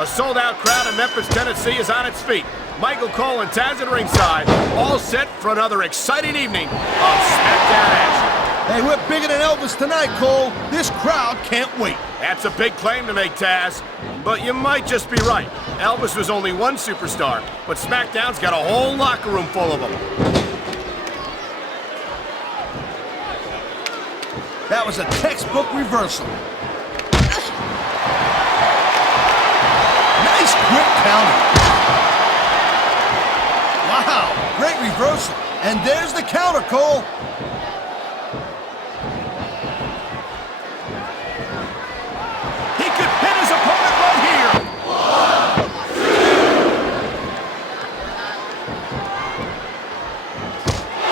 A sold-out crowd in Memphis, Tennessee is on its feet. Michael Cole and Taz at ringside, all set for another exciting evening of SmackDown action. Hey, we're bigger than Elvis tonight, Cole. This crowd can't wait. That's a big claim to make, Taz. But you might just be right. Elvis was only one superstar, but SmackDown's got a whole locker room full of them. That was a textbook reversal. Nice quick counter. Wow, great reversal. And there's the counter, Cole. He could pin his opponent right here.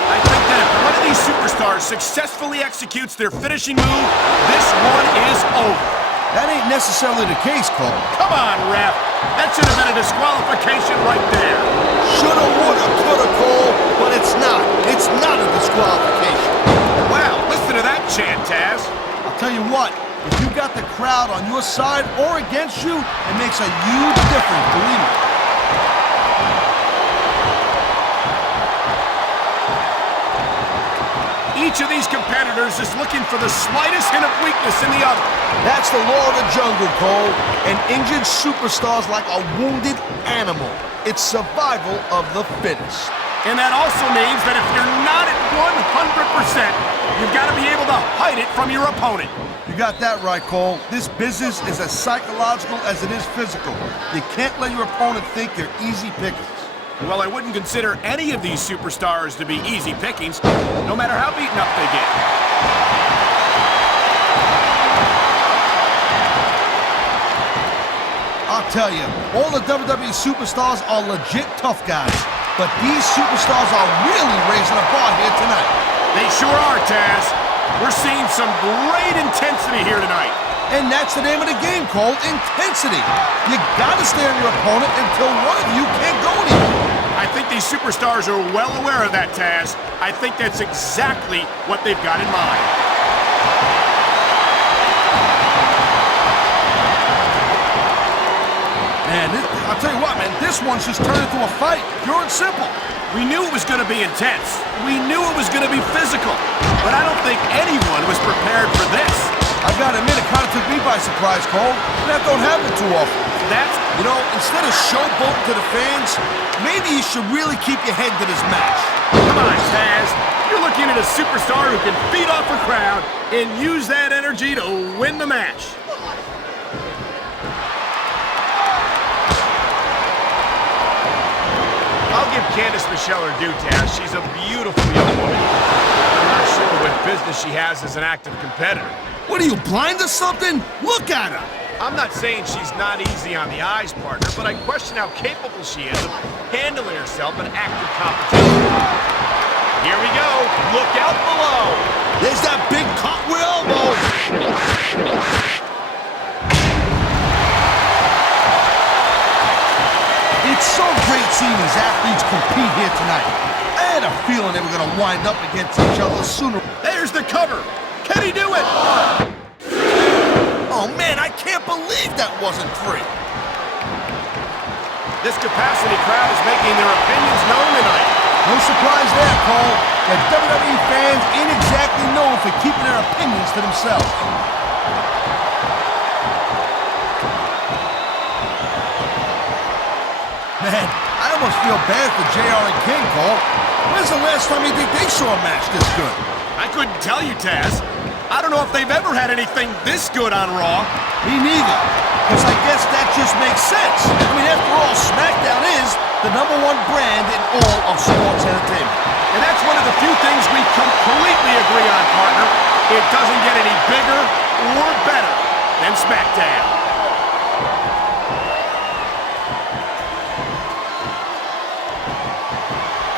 I think that if one of these superstars successfully executes their finishing move, this one is over. That ain't necessarily the case, Cole. Come on, ref. That should have been a disqualification right there. Shoulda, woulda, coulda, Cole, but it's not. It's not a disqualification. Wow, listen to that chant, Taz. I'll tell you what, if you got the crowd on your side or against you, it makes a huge difference, believe me. Each of these competitors is looking for the slightest hint of weakness in the other. That's the law of the jungle, Cole. An injured superstar's like a wounded animal. It's survival of the fittest. And that also means that if you're not at 100%, you've got to be able to hide it from your opponent. You got that right, Cole. This business is as psychological as it is physical. You can't let your opponent think you're easy pickings. Well, I wouldn't consider any of these superstars to be easy pickings, no matter how beaten up they get. I'll tell you, all the WWE superstars are legit tough guys, but these superstars are really raising the bar here tonight. They sure are, Taz. We're seeing some great intensity here tonight. And that's the name of the game, Cole, intensity. You gotta stay on your opponent until one of you can't go anymore. I think these superstars are well aware of that, Taz. I think that's exactly what they've got in mind. Man, I'll tell you what, man, this one's just turned into a fight, pure and simple. We knew it was going to be intense. We knew it was going to be physical. But I don't think anyone was prepared for this. I gotta admit, it kind of took me by surprise, Cole. That don't happen too often. You know, instead of showboating to the fans, maybe you should really keep your head to this match. Come on, Taz. You're looking at a superstar who can feed off a crowd and use that energy to win the match. I'll give Candice Michelle her due, Taz. She's a beautiful young woman. I'm not sure what business she has as an active competitor. What are you, blind or something? Look at her! I'm not saying she's not easy on the eyes, partner, but I question how capable she is of handling herself in active competition. Here we go. Look out below. There's that big cartwheel elbow. It's so great seeing these athletes compete here tonight. I had a feeling they were going to wind up against each other sooner. There's the cover. Can he do it? Oh, man, I can't believe that wasn't 3. This capacity crowd is making their opinions known tonight. No surprise there, Cole. The WWE fans ain't exactly known for keeping their opinions to themselves. Man, I almost feel bad for JR and King, Cole. When's the last time you think they saw a match this good? I couldn't tell you, Taz. I don't know if they've ever had anything this good on Raw. Me neither. Because I guess that just makes sense. I mean, after all, SmackDown is the #1 brand in all of sports entertainment. And that's one of the few things we completely agree on, partner. It doesn't get any bigger or better than SmackDown.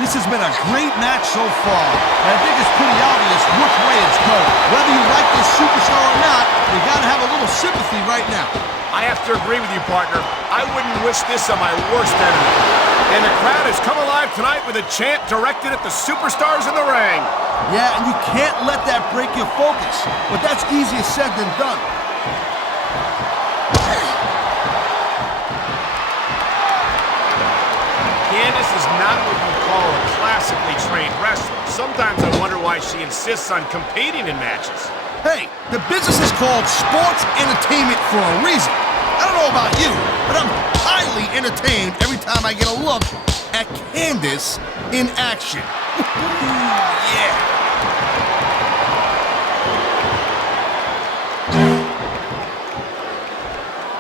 This has been a great match so far, and I think it's pretty obvious which way it's going. Whether you like this superstar or not, you gotta have a little sympathy right now. I have to agree with you, partner. I wouldn't wish this on my worst enemy. And the crowd has come alive tonight with a chant directed at the superstars in the ring. Yeah, and you can't let that break your focus. But that's easier said than done. not what you call a classically trained wrestler. Sometimes I wonder why she insists on competing in matches. Hey, the business is called sports entertainment for a reason. I don't know about you, but I'm highly entertained every time I get a look at Candice in action. Yeah.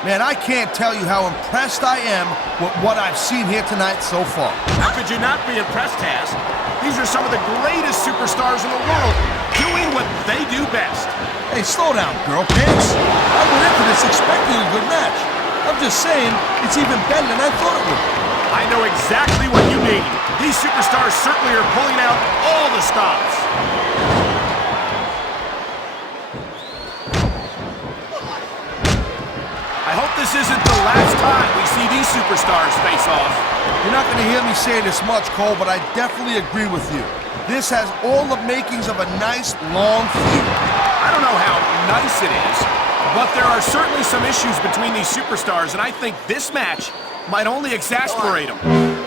Man, I can't tell you how impressed I am with what I've seen here tonight so far. How could you not be impressed, Taz? These are some of the greatest superstars in the world, doing what they do best. Hey, slow down, girl pants. I went into this expecting a good match. I'm just saying, it's even better than I thought it would. I know exactly what you mean. These superstars certainly are pulling out all the stops. I hope this isn't the last time we see these superstars face off. You're not going to hear me say this much, Cole, but I definitely agree with you. This has all the makings of a nice, long feud. I don't know how nice it is, but there are certainly some issues between these superstars, and I think this match might only exasperate them.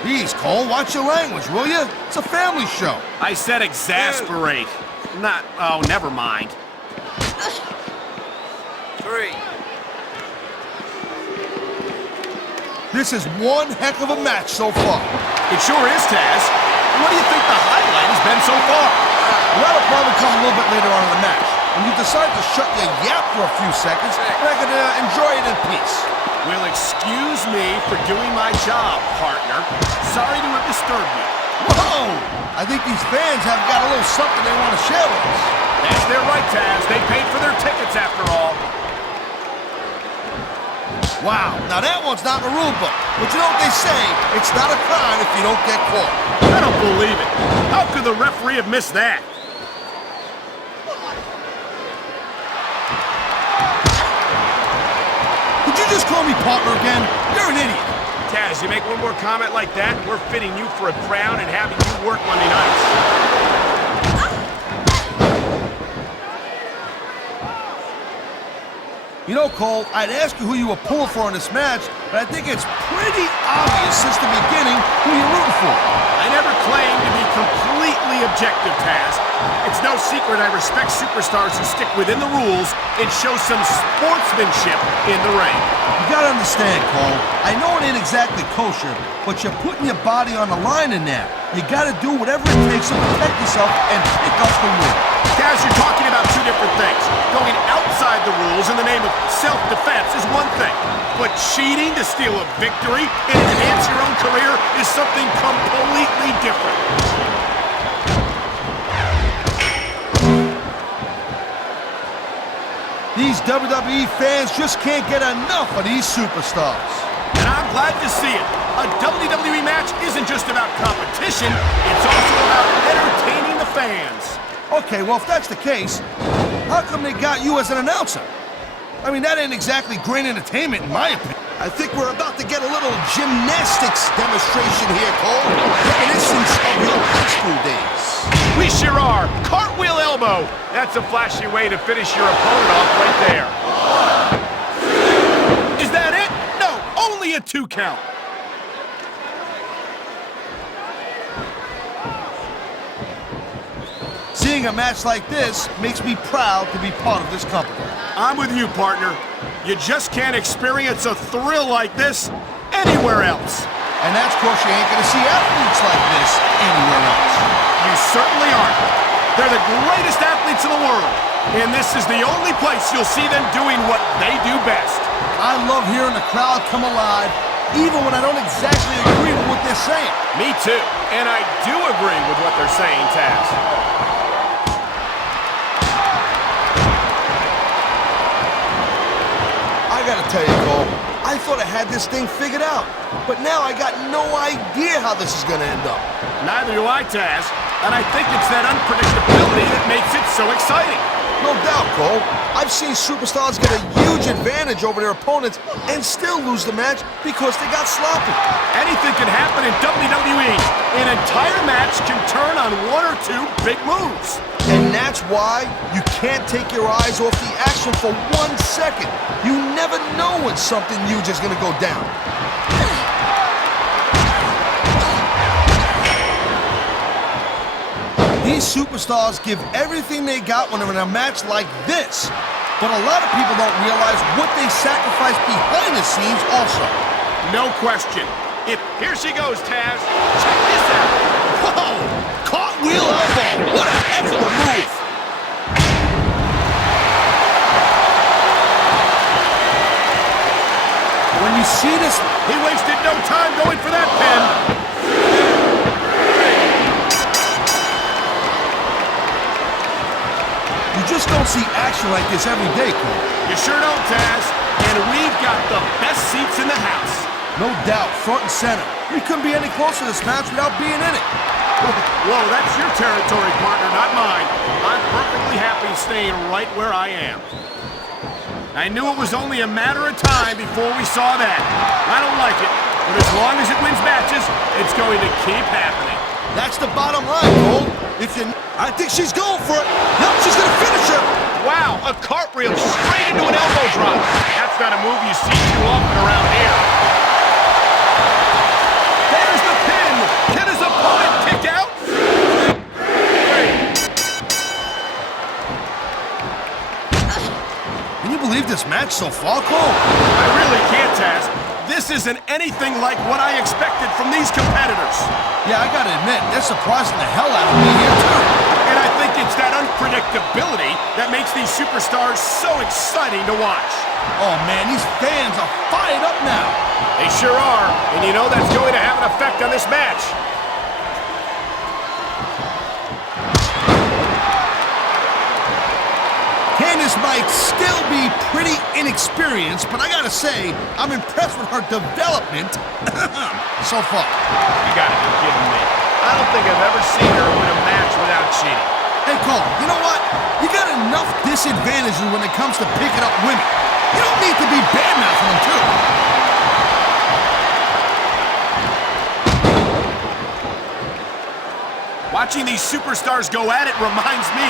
Please, Cole, watch your language, will you? It's a family show. I said exasperate. Not, oh, never mind. 3. This is one heck of a match so far. It sure is, Taz. What do you think the highlight has been so far? Well, that'll probably come a little bit later on in the match. When you decide to shut your yap for a few seconds, and I can enjoy it in peace. Well, excuse me for doing my job, partner. Sorry to have disturbed you. Whoa! I think these fans have got a little something they want to share with us. That's their right, Taz. They paid for their tickets after all. Wow, now that one's not in the rule book. But you know what they say, it's not a crime if you don't get caught. I don't believe it. How could the referee have missed that? Did you just call me partner again? You're an idiot. Taz, you make one more comment like that, and we're fitting you for a crown and having you work Monday nights. You know, Cole, I'd ask you who you were pulling for in this match, but I think it's pretty obvious since the beginning who you're rooting for. I never claimed to be completely objective, Taz. It's no secret I respect superstars who stick within the rules and show some sportsmanship in the ring. You gotta understand, Cole, I know it ain't exactly kosher, but you're putting your body on the line in that. You gotta do whatever it takes to protect yourself and pick up the win. Taz, you're talking about two different things. Going outside the rules in the name of self-defense is one thing, but cheating to steal a victory and enhance your own career is something completely different. These WWE fans just can't get enough of these superstars. And I'm glad to see it. A WWE match isn't just about competition, it's also about entertaining the fans. Okay, well, if that's the case, how come they got you as an announcer? I mean, that ain't exactly great entertainment, in my opinion. I think we're about to get a little gymnastics demonstration here, Cole. Reminiscence of your high school days. We sure are. Cartwheel elbow. That's a flashy way to finish your opponent off right there. Is that it? No, only a 2 count. Seeing a match like this makes me proud to be part of this company. I'm with you, partner. You just can't experience a thrill like this anywhere else. And that's because you ain't gonna see athletes like this anywhere else. You certainly aren't. They're the greatest athletes in the world, and this is the only place you'll see them doing what they do best. I love hearing the crowd come alive, even when I don't exactly agree with what they're saying. Me too, and I do agree with what they're saying, Taz. I gotta tell you, Cole, I thought I had this thing figured out, but now I got no idea how this is gonna end up. Neither do I, Taz, and I think it's that unpredictability that makes it so exciting. No doubt, Cole. I've seen superstars get a huge advantage over their opponents and still lose the match because they got sloppy. Anything can happen in WWE. An entire match can turn on 1 or 2 big moves. And that's why you can't take your eyes off the action for 1 second. You never know when something huge is gonna go down. These superstars give everything they got when they're in a match like this. But a lot of people don't realize what they sacrifice behind the scenes also. No question. Here she goes, Taz. Check this out. Whoa! Cartwheel elbow! What a heck of a move! When you see this... He wasted no time going for that pin. You just don't see action like this every day, Cole. You sure don't, Taz. And we've got the best seats in the house. No doubt, front and center. We couldn't be any closer to this match without being in it. Whoa, that's your territory, partner, not mine. I'm perfectly happy staying right where I am. I knew it was only a matter of time before we saw that. I don't like it, but as long as it wins matches, it's going to keep happening. That's the bottom line, Cole. I think she's going for it. Yep, she's gonna finish her. Wow, a cartwheel straight into an elbow drop. That's not a move you see too often around here. There's the pin. Can his opponent kick out? Can you believe this match so far, Cole? I really can't, Taz. This isn't anything like what I expected from these competitors. Yeah, I gotta admit, they're surprising the hell out of me here, too. And I think it's that unpredictability that makes these superstars so exciting to watch. Oh, man, these fans are fired up now. They sure are, and you know that's going to have an effect on this match. Candice might still be pretty inexperienced, but I gotta say, I'm impressed with her development so far. You gotta be kidding me. I don't think I've ever seen her win a match without cheating. Hey, Cole, you know what? You got enough disadvantages when it comes to picking up women. You don't need to be bad-mouthing them, too. Watching these superstars go at it reminds me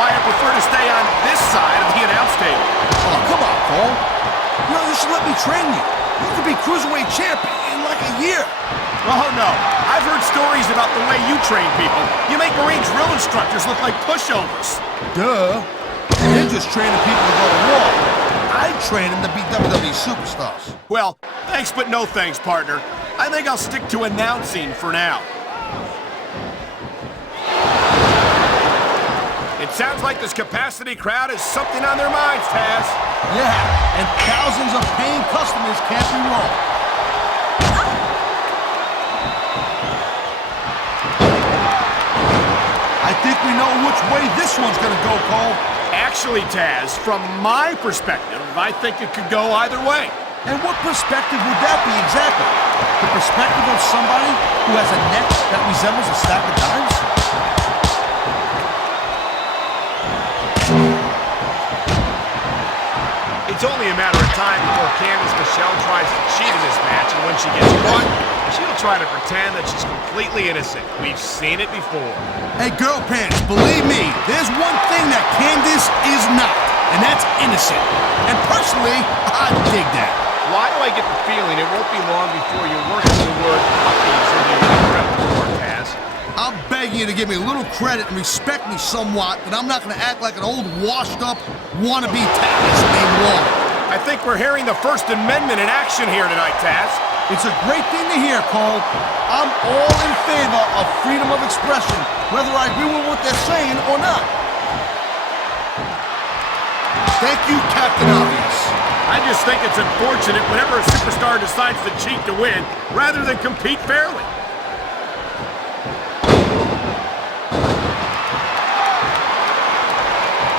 why I prefer to stay on this side of the announce table. Oh, come on, Cole. You know, you should let me train you. You could be Cruiserweight champion in like a year. Oh, no. I've heard stories about the way you train people. You make Marine drill instructors look like pushovers. Duh. They're just training people to go to war. I train them to be WWE superstars. Well, thanks but no thanks, partner. I think I'll stick to announcing for now. It sounds like this capacity crowd has something on their minds, Taz. Yeah, and thousands of paying customers can't be wrong. I think we know which way this one's gonna go, Cole. Actually, Taz, from my perspective, I think it could go either way. And what perspective would that be exactly? The perspective of somebody who has a neck that resembles a stack of dimes? It's only a matter of time before Candice Michelle tries to cheat in this match, and when she gets caught, she'll try to pretend that she's completely innocent. We've seen it before. Hey, girl pants, believe me, there's one thing that Candice is not, and that's innocent. And personally, I dig that. Why do I get the feeling it won't be long before you're working the word puppies into your repertoire, Taz? I'm begging you to give me a little credit and respect me somewhat, but I'm not going to act like an old, washed-up, wannabe tactless named Wall. I think we're hearing the First Amendment in action here tonight, Taz. It's a great thing to hear, Cole. I'm all in favor of freedom of expression, whether I agree with what they're saying or not. Thank you, Captain Obvious. I just think it's unfortunate whenever a superstar decides to cheat to win, rather than compete fairly.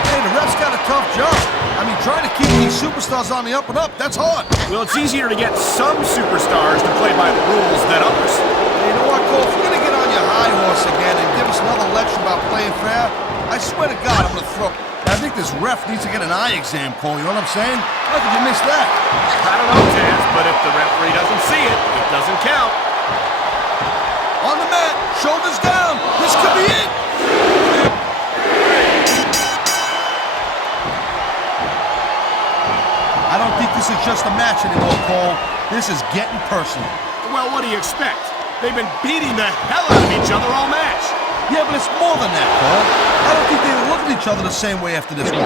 Hey, the ref's got a tough job. I mean, trying to keep these superstars on the up and up, that's hard. Well, it's easier to get some superstars to play by the rules than others. Hey, you know what, Cole? If you're going to get on your high horse again and give us another lecture about playing fair, I swear to God, I'm going to throw... I think this ref needs to get an eye exam, Cole. You know what I'm saying? How could you miss that? I don't know, Taz, but if the referee doesn't see it, it doesn't count. On the mat, shoulders down. This could be it. I don't think this is just a match anymore, Cole. This is getting personal. Well, what do you expect? They've been beating the hell out of each other all match. Yeah, but it's more than that, Cole. I don't think they look at each other the same way after this one.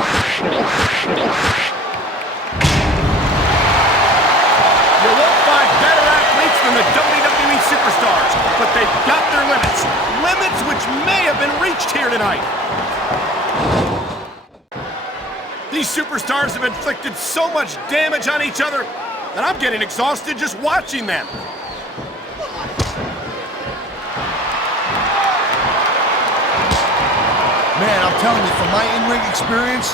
You won't find better athletes than the WWE superstars, but they've got their limits. Limits which may have been reached here tonight. These superstars have inflicted so much damage on each other that I'm getting exhausted just watching them. Man, I'm telling you, from my in-ring experience,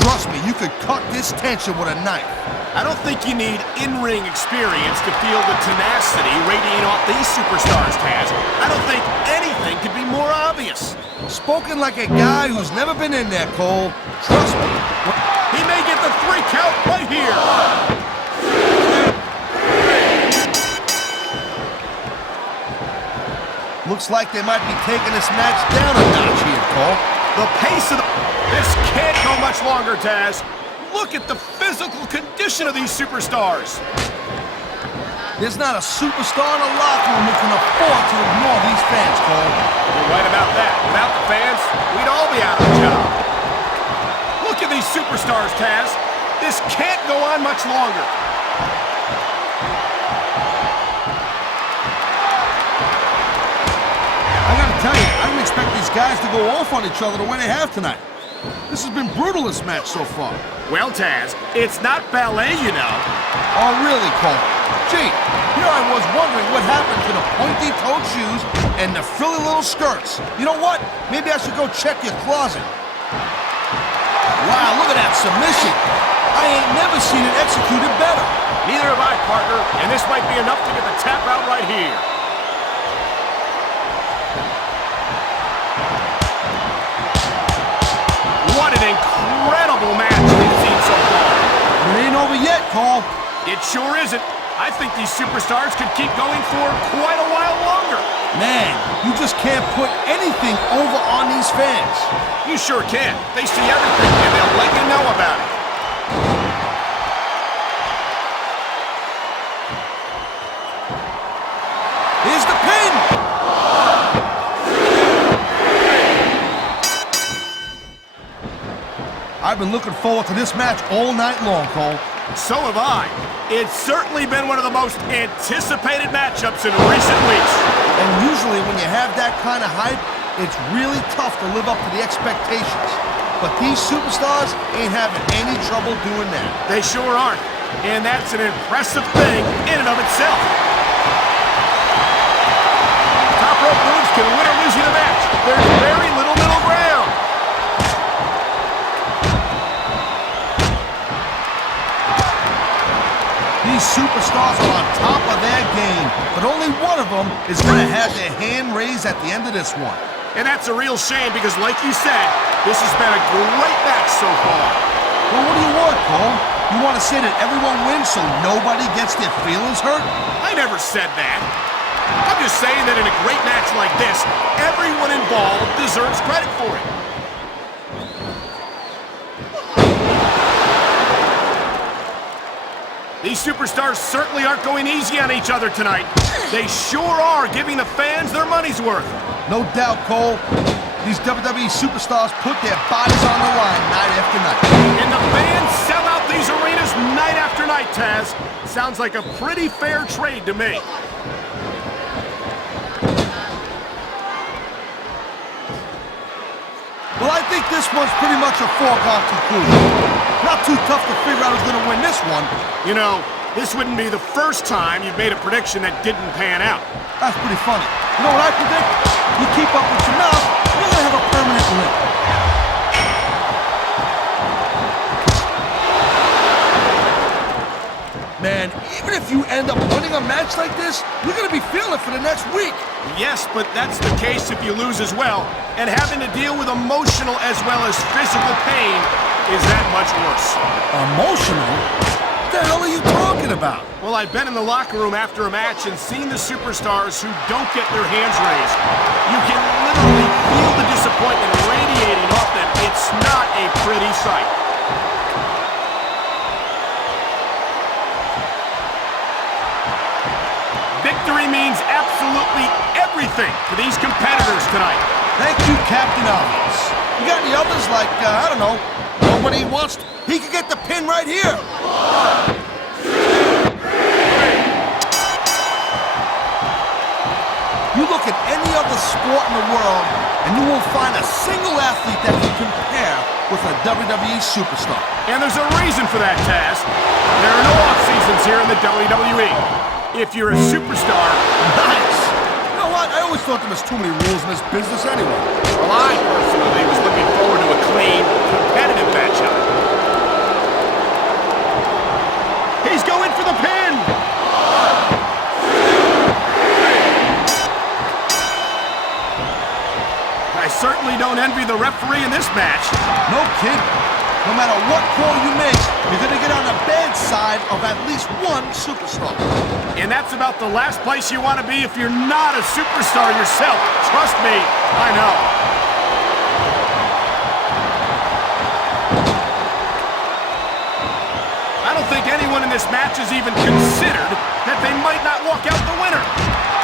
trust me, you could cut this tension with a knife. I don't think you need in-ring experience to feel the tenacity radiating off these superstars, Taz. I don't think anything could be more obvious. Spoken like a guy who's never been in there, Cole. Trust me. He may get the 3 count right here. Looks like they might be taking this match down a notch here, Cole. The pace of this can't go much longer, Taz. Look at the physical condition of these superstars. There's not a superstar in the locker room who can afford to ignore these fans, Cole. You're right about that. Without the fans, we'd all be out of a job. Look at these superstars, Taz. This can't go on much longer. I gotta tell you, I didn't expect these guys to go off on each other the way they have tonight. This has been brutal, this match so far. Well, Taz, it's not ballet, you know. Oh, really, Cole? Gee, here I was wondering what happened to the pointy-toed shoes and the frilly little skirts. You know what? Maybe I should go check your closet. Wow, look at that submission. I ain't never seen it executed better. Neither have I, partner, and this might be enough to get the tap out right here. What an incredible match we've seen so far. It ain't over yet, Cole. It sure isn't. I think these superstars could keep going for quite a while longer. Man, you just can't put anything over on these fans. You sure can. They see everything, and they'll let you know about it. Here's the pin! I've been looking forward to this match all night long, Cole. So have I. It's certainly been one of the most anticipated matchups in recent weeks. And usually when you have that kind of hype, it's really tough to live up to the expectations. But these superstars ain't having any trouble doing that. They sure aren't. And that's an impressive thing in and of itself. Top rope moves can win or lose you the match. There's very little middle ground. These superstars are on top of their game, but only one of them is going to have their hand raised at the end of this one. And that's a real shame because, like you said, this has been a great match so far. Well, what do you want, Cole? You want to say that everyone wins so nobody gets their feelings hurt? I never said that. I'm just saying that in a great match like this, everyone involved deserves credit for it. These superstars certainly aren't going easy on each other tonight. They sure are giving the fans their money's worth. No doubt, Cole. These WWE superstars put their bodies on the line night after night. And the fans sell out these arenas night after night, Taz. Sounds like a pretty fair trade to me. Well, I think this one's pretty much a foregone conclusion. Not too tough to figure out who's going to win this one. You know, this wouldn't be the first time you've made a prediction that didn't pan out. That's pretty funny. You know what I predict? You keep up with your mouth, you're going to have a permanent limp. Man, even if you end up winning a match like this, you're going to be feeling it for the next week. Yes, but that's the case if you lose as well. And having to deal with emotional as well as physical pain is that much worse. Emotional? What the hell are you talking about? Well, I've been in the locker room after a match and seen the superstars who don't get their hands raised. You can literally feel the disappointment radiating off them. It's not a pretty sight. Victory means absolutely everything to these competitors tonight. Thank you, Captain Obvious. You got any others like, I don't know, nobody wants to... He could get the pin right here. You look at any other sport in the world, and you won't find a single athlete that can compare with a WWE superstar. And there's a reason for that, Taz. There are no off-seasons here in the WWE. If you're a superstar... Nice! You know what? I always thought there was too many rules in this business anyway. Well, I personally was looking forward to a clean, competitive matchup. He's going for the pin! I certainly don't envy the referee in this match. No kidding. No matter what call you make, you're going to get on the bad side of at least one superstar. And that's about the last place you want to be if you're not a superstar yourself. Trust me, I know. I don't think anyone in this match has even considered that they might not walk out the winner.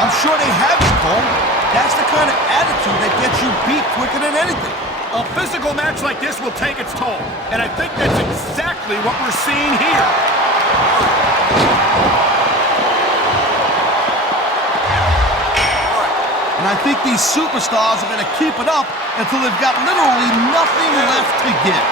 I'm sure they haven't, Cole. That's the kind of attitude that gets you beat quicker than anything. A physical match like this will take its toll, and I think that's exactly what we're seeing here. And I think these superstars are going to keep it up until they've got literally nothing left to give.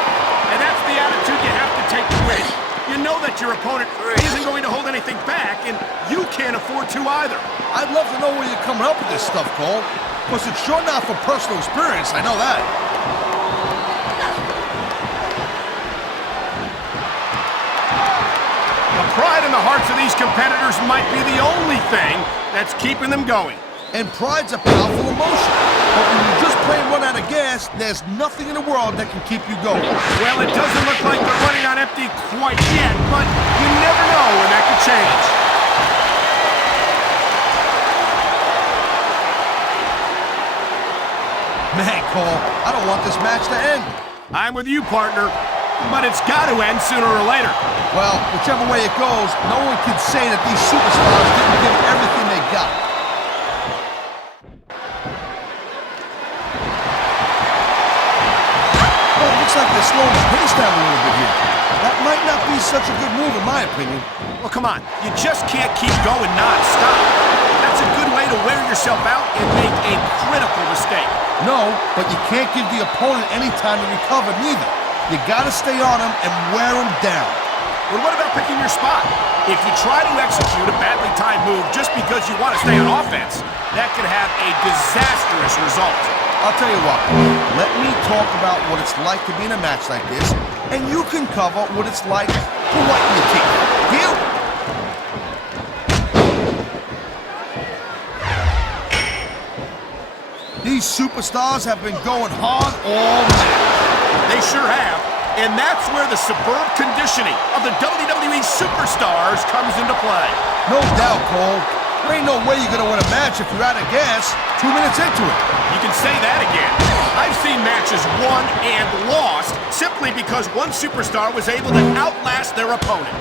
And that's the attitude you have to take to win. You know that your opponent isn't going to hold anything back, and you can't afford to either. I'd love to know where you're coming up with this stuff, Cole. Because it's sure not for personal experience, I know that. The pride in the hearts of these competitors might be the only thing that's keeping them going. And pride's a powerful emotion. But when you just plain run out of gas, there's nothing in the world that can keep you going. Well, it doesn't look like they're running on empty quite yet, but you never know when that could change. Man, Cole, I don't want this match to end. I'm with you, partner, but it's got to end sooner or later. Well, whichever way it goes, no one can say that these superstars didn't give everything they got. Well, it looks like they're slowing the pace down a little bit here. That might not be such a good move, in my opinion. Well, come on. You just can't keep going non-stop. That's a good way to wear yourself out and make a critical mistake. No, but you can't give the opponent any time to recover, neither. You gotta stay on him and wear him down. Well, what about picking your spot? If you try to execute a badly timed move just because you want to stay on offense, that could have a disastrous result. I'll tell you what, let me talk about what it's like to be in a match like this, and you can cover what it's like to whiten your teeth. Deal? These superstars have been going hard all match. They sure have. And that's where the superb conditioning of the WWE Superstars comes into play. No doubt, Cole. There ain't no way you're going to win a match if you're out of gas 2 minutes into it. You can say that again. I've seen matches won and lost simply because one superstar was able to outlast their opponent.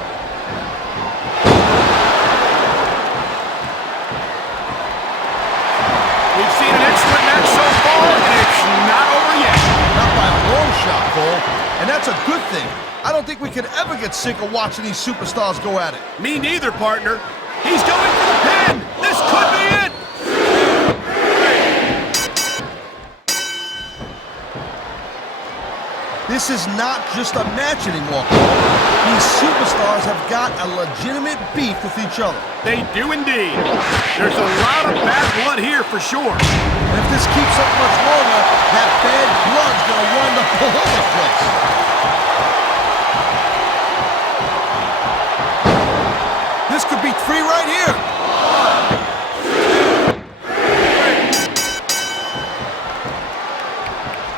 We've seen an excellent match so far, and it's not over yet. Not by a long shot, Cole. And that's a good thing. I don't think we could ever get sick of watching these superstars go at it. Me neither, partner. He's going for the pin. This could be it. This is not just a match anymore, Cole. These superstars have got a legitimate beef with each other. They do indeed. There's a lot of bad blood here for sure. And if this keeps up much longer, that bad blood's gonna wind up all over the place. This could be 3 right here.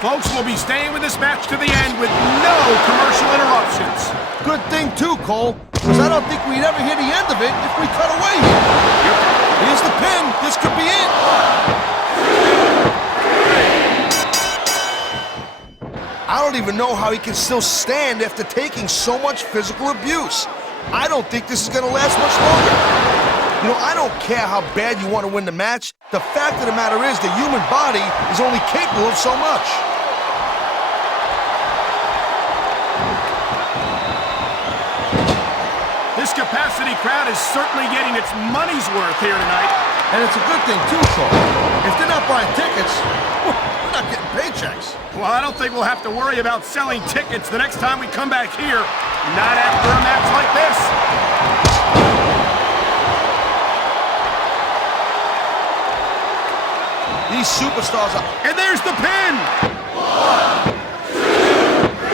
Folks, will be staying with this match to the end with no commercial interruptions. Good thing too, Cole, because I don't think we'd ever hear the end of it if we cut away here. Here's the pin. This could be it. I don't even know how he can still stand after taking so much physical abuse. I don't think this is going to last much longer. You know, I don't care how bad you want to win the match. The fact of the matter is the human body is only capable of so much. This capacity crowd is certainly getting its money's worth here tonight. And it's a good thing, too, Cole. If they're not buying tickets, we're not getting paychecks. Well, I don't think we'll have to worry about selling tickets the next time we come back here. Not after a match like this. These superstars are... And there's the pin! 1, 2, 3.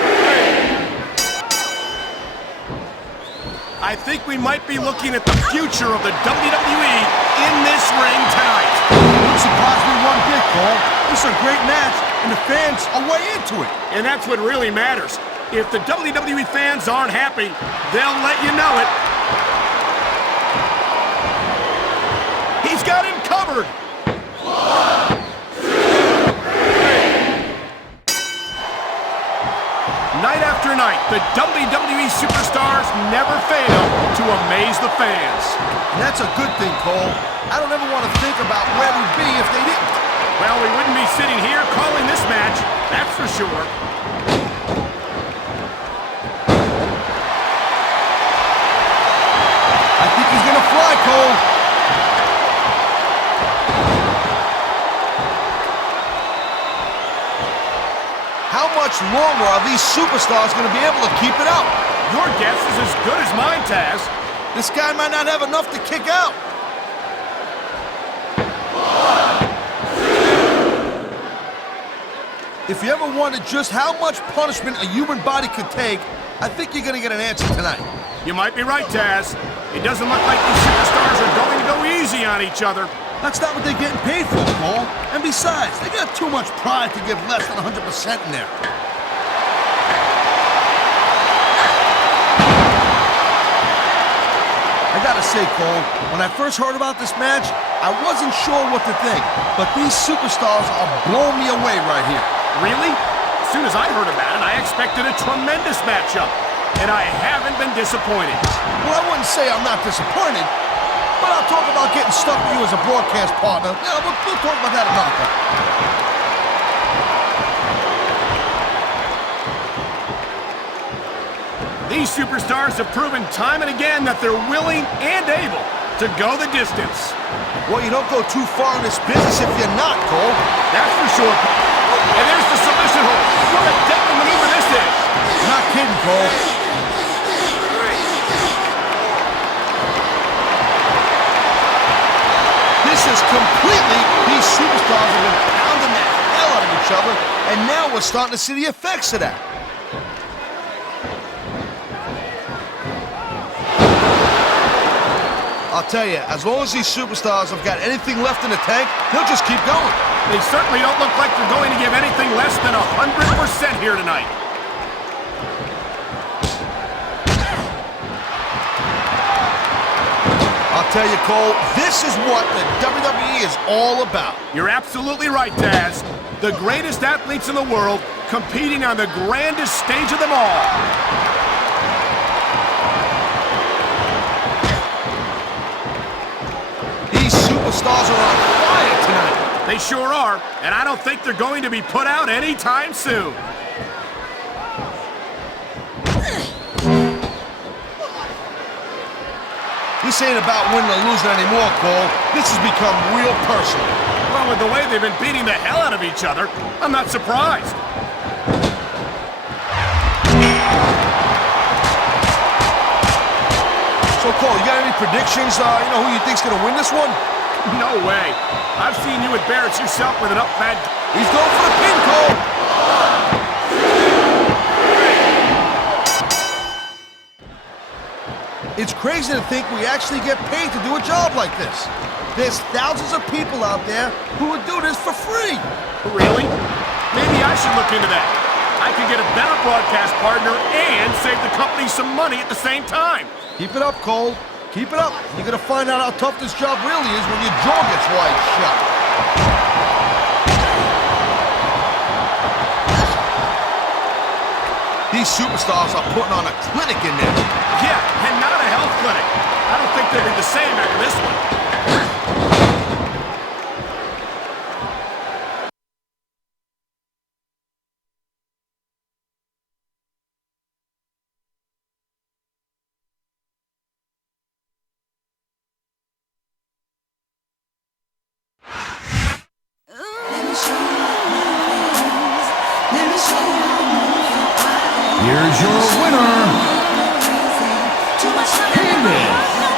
I think we might be looking at the future of the WWE in this ring tonight. Wouldn't surprise me one bit, Cole. This is a great match, and the fans are way into it. And that's what really matters. If the WWE fans aren't happy, they'll let you know it. He's got him covered. 1, 2, 3. Night after night, the WWE superstars never fail to amaze the fans. And that's a good thing, Cole. I don't ever want to think about where we'd be if they didn't. Well, we wouldn't be sitting here calling this match, that's for sure. I think he's gonna fly, Cole. How much longer are these superstars gonna be able to keep it up? Your guess is as good as mine, Taz. This guy might not have enough to kick out. 1, 2. If you ever wondered just how much punishment a human body could take, I think you're gonna get an answer tonight. You might be right, Taz. It doesn't look like these superstars are going to go easy on each other. That's not what they're getting paid for, Cole. And besides, they got too much pride to give less than 100% in there. I gotta say, Cole, when I first heard about this match, I wasn't sure what to think. But these superstars are blowing me away right here. Really? As soon as I heard about it, I expected a tremendous matchup. And I haven't been disappointed. Well, I wouldn't say I'm not disappointed, but I'll talk about getting stuck with you as a broadcast partner. Yeah, we'll talk about that another time. These superstars have proven time and again that they're willing and able to go the distance. Well, you don't go too far in this business if you're not, Cole. That's for sure. And there's the submission hold. What a deadly maneuver this is. You're not kidding, Cole. This is completely... These superstars have been pounding the hell out of each other, and now we're starting to see the effects of that. I'll tell you, as long as these superstars have got anything left in the tank, they'll just keep going. They certainly don't look like they're going to give anything less than 100% here tonight. I'll tell you, Cole, this is what the WWE is all about. You're absolutely right, Taz. The greatest athletes in the world competing on the grandest stage of them all. These superstars are on fire tonight. They sure are, and I don't think they're going to be put out anytime soon. This ain't about winning or losing anymore, Cole. This has become real personal. Well, with the way they've been beating the hell out of each other, I'm not surprised. So, Cole, you got any predictions? You know who you think's gonna win this one? No way. I've seen you embarrass yourself with an up-bad... He's going for the pin, Cole. 1, 2, 3. It's crazy to think we actually get paid to do a job like this. There's thousands of people out there who would do this for free. Really? Maybe I should look into that. I could get a better broadcast partner and save the company some money at the same time. Keep it up, Cole. Keep it up. You're gonna find out how tough this job really is when your jaw gets wide shut. These superstars are putting on a clinic in there. Yeah, and not a health clinic. I don't think they'll be the same after this one. Here's your winner, Candice.